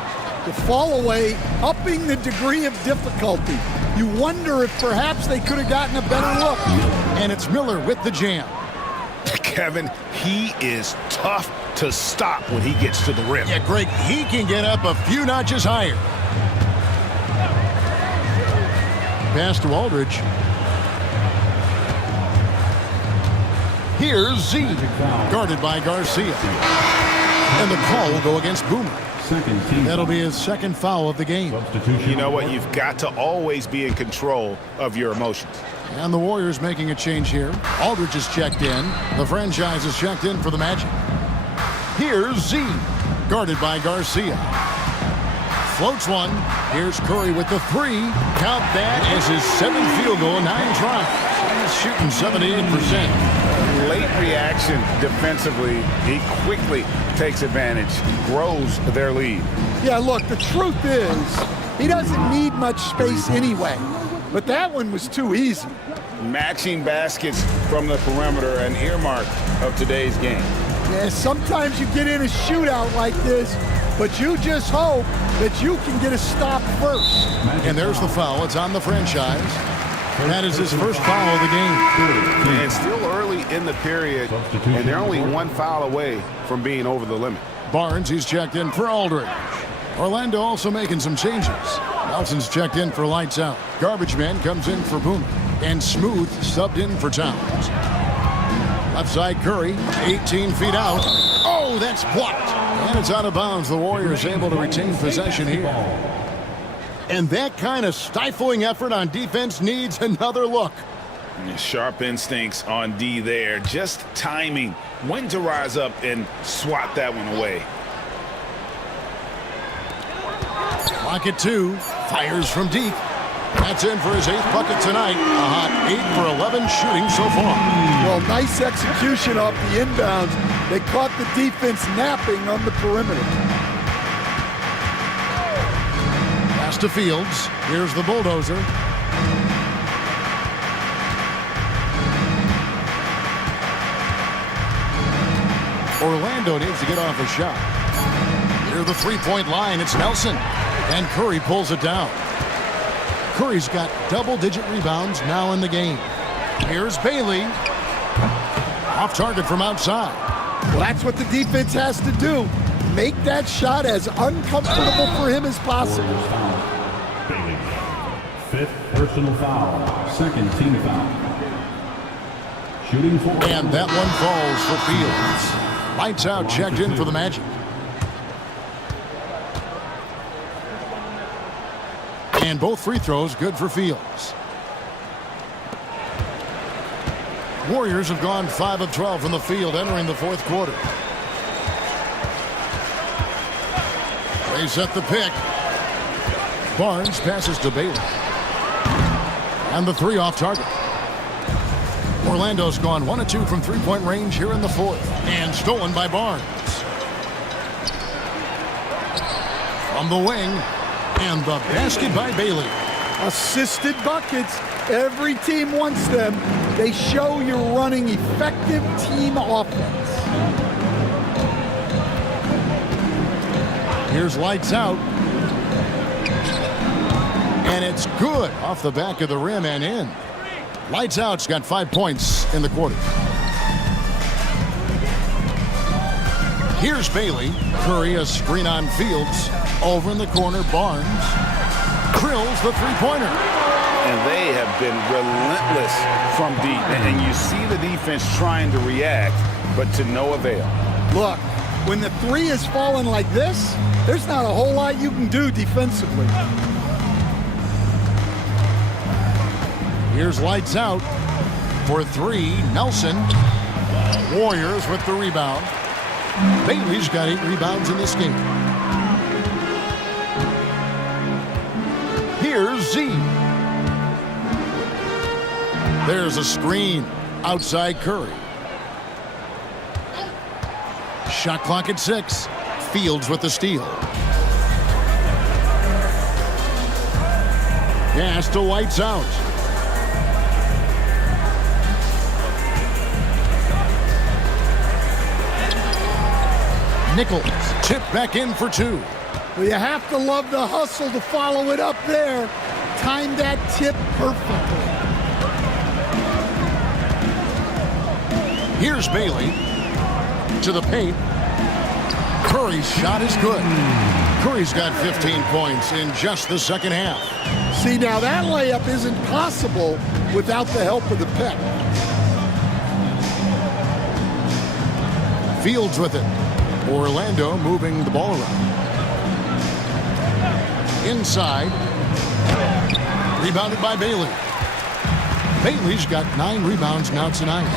The fall away, upping the degree of difficulty. You wonder if perhaps they could have gotten a better look. And it's Miller with the jam. Kevin, he is tough to stop when he gets to the rim. Yeah, Greg, he can get up a few notches higher. Pass to Aldridge. Here's Z, guarded by Garcia. And the call will go against Boomer. That'll be his second foul of the game. You know what? You've got to always be in control of your emotions. And the Warriors making a change here. Aldridge is checked in. The franchise is checked in for the Magic. Here's Z, guarded by Garcia. Floats one. Here's Curry with the 3. Count that as his 7th field goal in 9 tries. He's shooting 78%. Late reaction defensively. He quickly takes advantage, grows their lead. Yeah, look, the truth is, he doesn't need much space anyway. But that one was too easy. Matching baskets from the perimeter, an earmark of today's game. Yeah, sometimes you get in a shootout like this, but you just hope that you can get a stop first. And there's the foul. It's on the franchise. That is his first foul of the game. And still early in the period, and they're only 1 foul away from being over the limit. Barnes, he's checked in for Aldridge. Orlando also making some changes. Nelson's checked in for lights out. Garbage man comes in for Boomer. And Smooth subbed in for Towns. Left side Curry, 18 feet out. Oh, that's blocked. And it's out of bounds. The Warriors able to retain possession here. And that kind of stifling effort on defense needs another look. Sharp instincts on D there. Just timing when to rise up and swat that one away. Clock at 2. Fires from deep. That's in for his 8th bucket tonight. A hot 8 for 11 shooting so far. Well, nice execution off the inbounds. They caught the defense napping on the perimeter. Pass to Fields. Here's the bulldozer. Orlando needs to get off a shot. Near the three-point line, it's Nelson. And Curry pulls it down. Curry's got double-digit rebounds now in the game. Here's Bailey. Off target from outside. Well, that's what the defense has to do. Make that shot as uncomfortable for him as possible. Bailey. 5th personal foul. 2nd team foul. Shooting 4. And that one falls for Fields. Lights out, checked in for the Magic. And both free throws good for Fields. Warriors have gone 5 of 12 from the field entering the 4th quarter. They set the pick. Barnes passes to Bailey. And the 3 off target. Orlando's gone 1 of 2 from three-point range here in the 4th. And stolen by Barnes. From the wing. And the basket by Bailey. Assisted buckets. Every team wants them. They show you're running effective team offense. Here's lights out. And it's good off the back of the rim and in. Lights out's got 5 points in the quarter. Here's Bailey. Curry a screen on Fields. Over in the corner, Barnes drills the three-pointer. And they have been relentless from deep. And you see the defense trying to react, but to no avail. Look, when the 3 is falling like this, there's not a whole lot you can do defensively. Here's lights out for 3. Nelson. Warriors with the rebound. Bailey's got 8 rebounds in this game. Here's Z. There's a screen outside Curry. Shot clock at 6. Fields with the steal. Pass to lights out. Nichols tip back in for 2. Well, you have to love the hustle to follow it up there. Timed that tip perfectly. Here's Bailey to the paint. Curry's shot is good. Curry's got 15 points in just the second half. See, now that layup isn't possible without the help of the pick. Fields with it. Orlando moving the ball around. Inside. Rebounded by Bailey. Bailey's got 9 rebounds now tonight.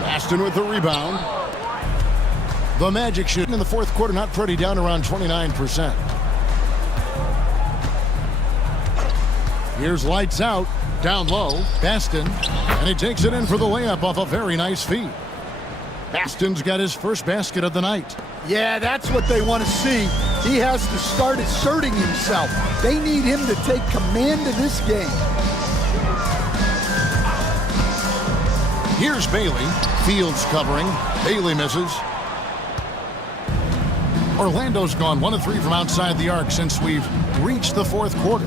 Baston with the rebound. The Magic shooting in the 4th quarter, not pretty, down around 29%. Here's lights out. Down low. Baston. And he takes it in for the layup off a very nice feed. Baston's got his first basket of the night. Yeah, that's what they want to see. He has to start asserting himself. They need him to take command of this game. Here's Bailey. Fields covering. Bailey misses. Orlando's gone 1 of 3 from outside the arc since we've reached the 4th quarter.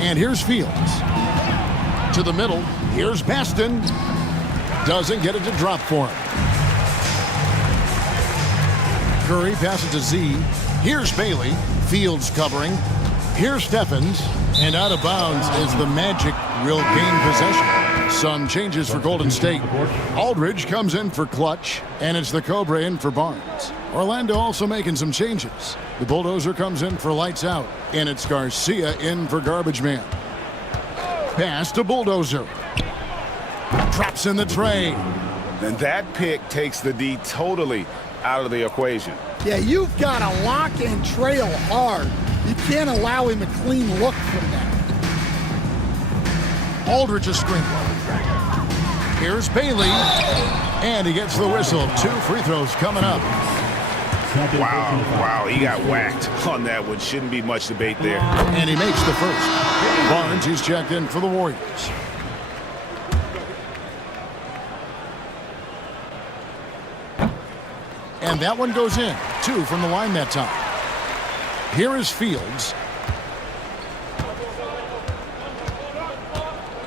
And here's Fields. To the middle. Here's Baston. Doesn't get it to drop for him. Curry passes to Z. Here's Bailey. Fields covering. Here's Steffens, and out of bounds is the Magic will gain possession. Some changes for Golden State. Aldridge comes in for Clutch, and it's the Cobra in for Barnes. Orlando also making some changes. The Bulldozer comes in for Lights Out, and it's Garcia in for Garbage Man. Pass to Bulldozer. Drops in the tray. And that pick takes the D totally out of the equation. Yeah, you've got to lock and trail hard. You can't allow him a clean look from that. Aldridge a screen. Here's Bailey, and he gets the whistle. 2 free throws coming up. Wow, he got whacked on that one. Shouldn't be much debate there. And he makes the first. Barnes, he's checked in for the Warriors. And that one goes in. 2 from the line that time. Here is Fields.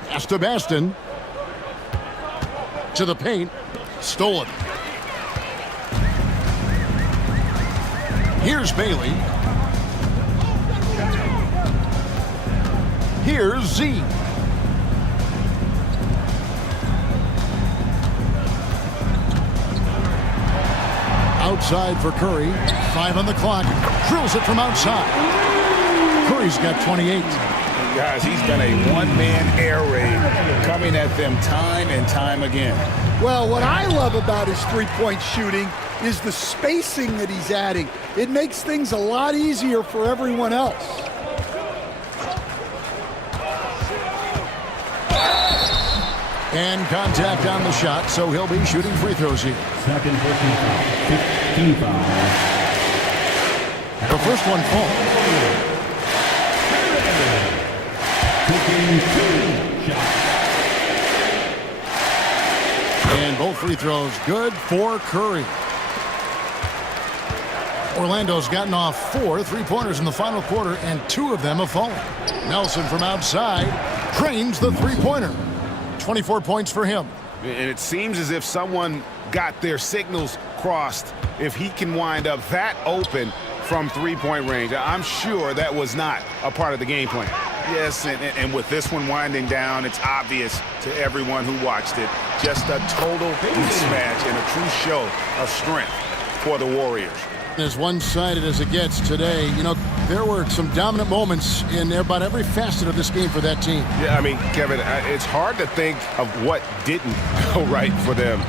Pass to Baston. To the paint. Stolen. Here's Bailey. Here's Z. Outside for Curry. 5 on the clock. Drills it from outside. Curry's got 28. Guys, he's been a one-man air raid coming at them time and time again. Well, what I love about his three-point shooting is the spacing that he's adding. It makes things a lot easier for everyone else. And contact on the shot, so he'll be shooting free throws here. Second personal foul. 15 foul. The first one falls. Taking 2 shots. And both free throws good for Curry. Orlando's gotten off 4 3-pointers in the final quarter, and 2 of them have fallen. Nelson from outside drains the three-pointer. 24 points for him. And it seems as if someone got their signals crossed if he can wind up that open from three-point range. I'm sure that was not a part of the game plan. Yes, and with this one winding down, it's obvious to everyone who watched it. Just a total mismatch and a true show of strength for the Warriors. As one-sided as it gets today, you know, there were some dominant moments in about every facet of this game for that team. Yeah, I mean, Kevin, it's hard to think of what didn't go right for them.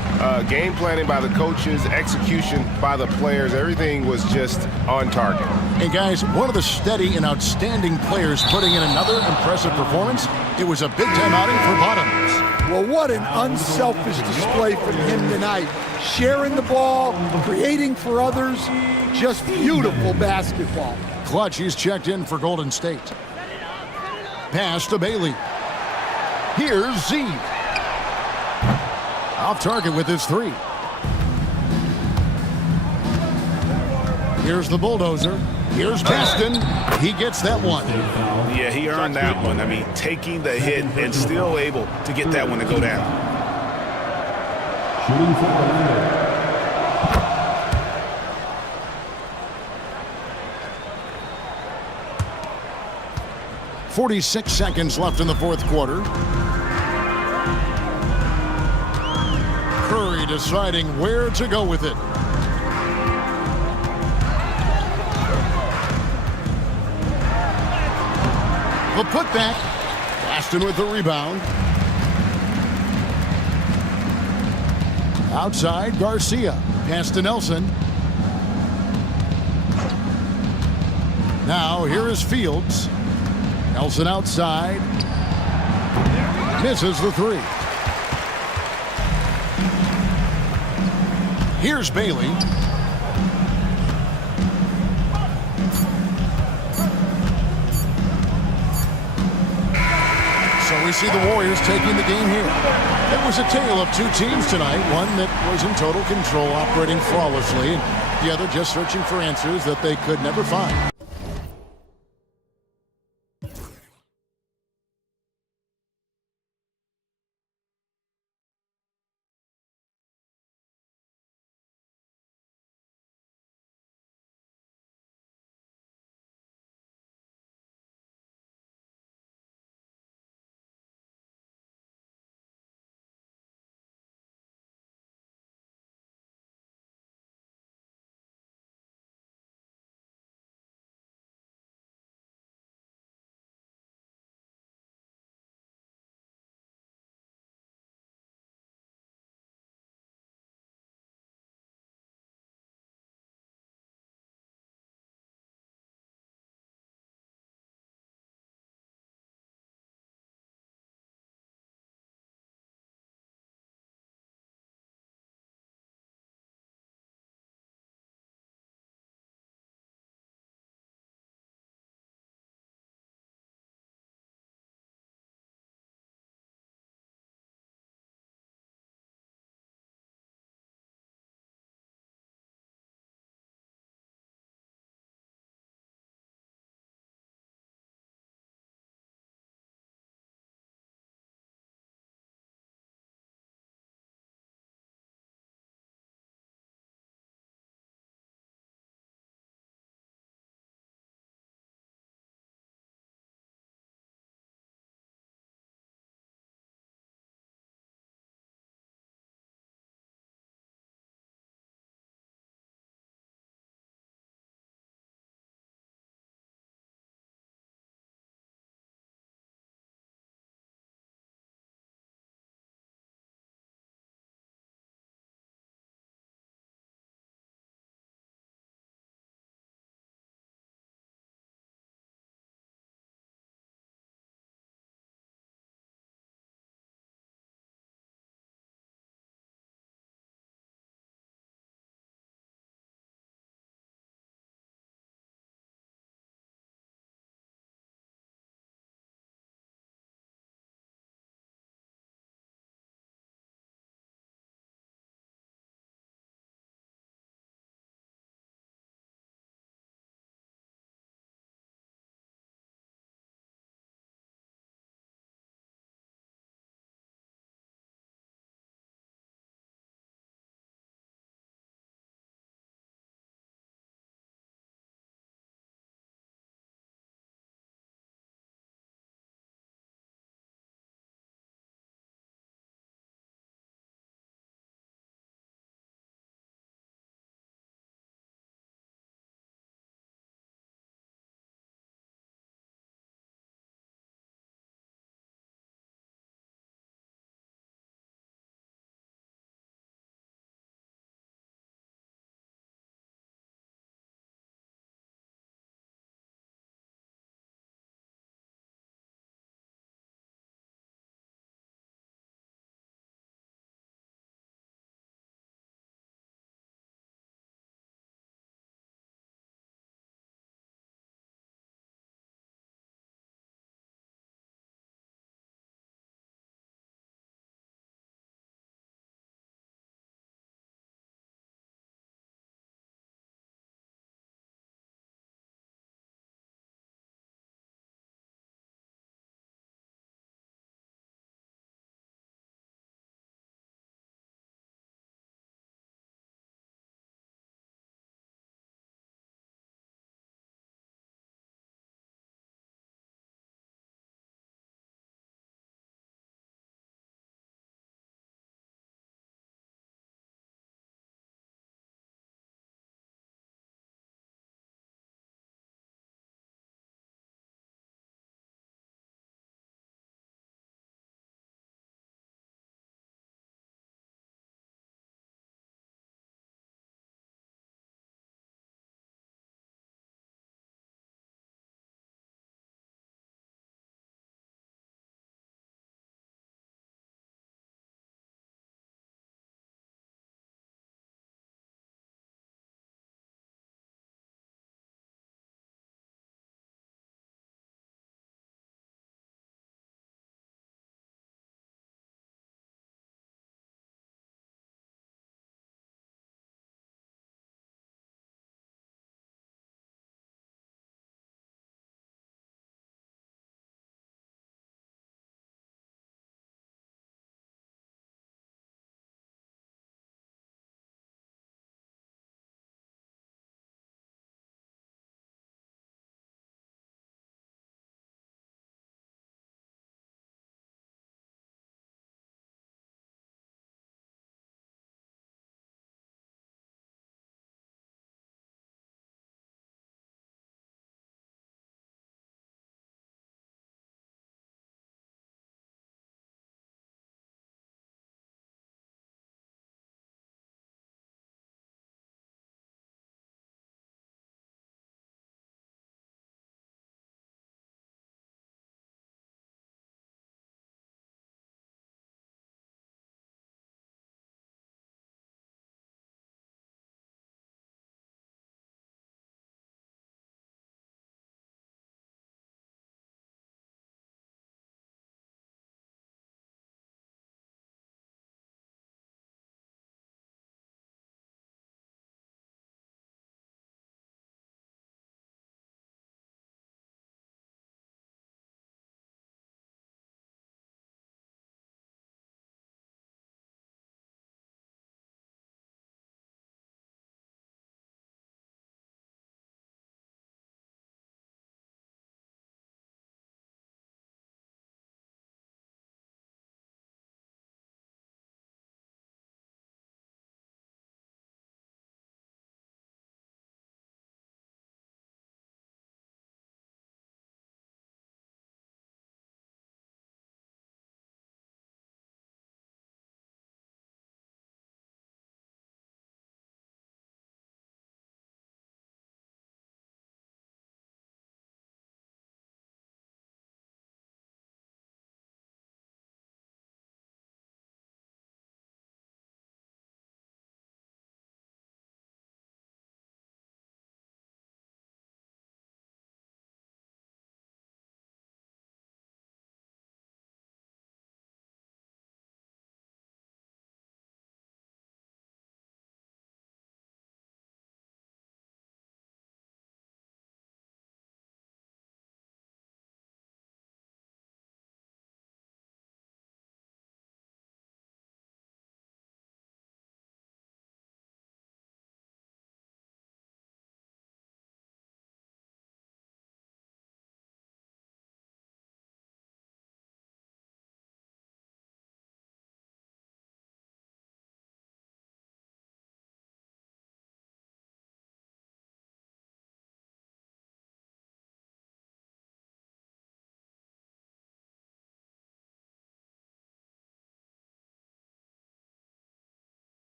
Game planning by the coaches, execution by the players, everything was just on target. And guys, one of the steady and outstanding players putting in another impressive performance. It was a big-time outing for Bottoms. Well, what an unselfish display from him tonight. Sharing the ball, creating for others, just beautiful basketball. Clutch, he's checked in for Golden State. Pass to Bailey. Here's Z. Off target with his 3. Here's the Bulldozer. Here's Baston. He gets that one. Yeah, he earned that one. I mean, taking the hit and still able to get that one to go down. Shooting for Orlando. 46 seconds left in the fourth quarter. Curry deciding where to go with it. The putback. Baston with the rebound. Outside, Garcia. Pass to Nelson. Now, here is Fields. Nelson outside. Misses the 3. Here's Bailey. So we see the Warriors taking the game here. It was a tale of 2 teams tonight. One that was in total control, operating flawlessly, and the other just searching for answers that they could never find.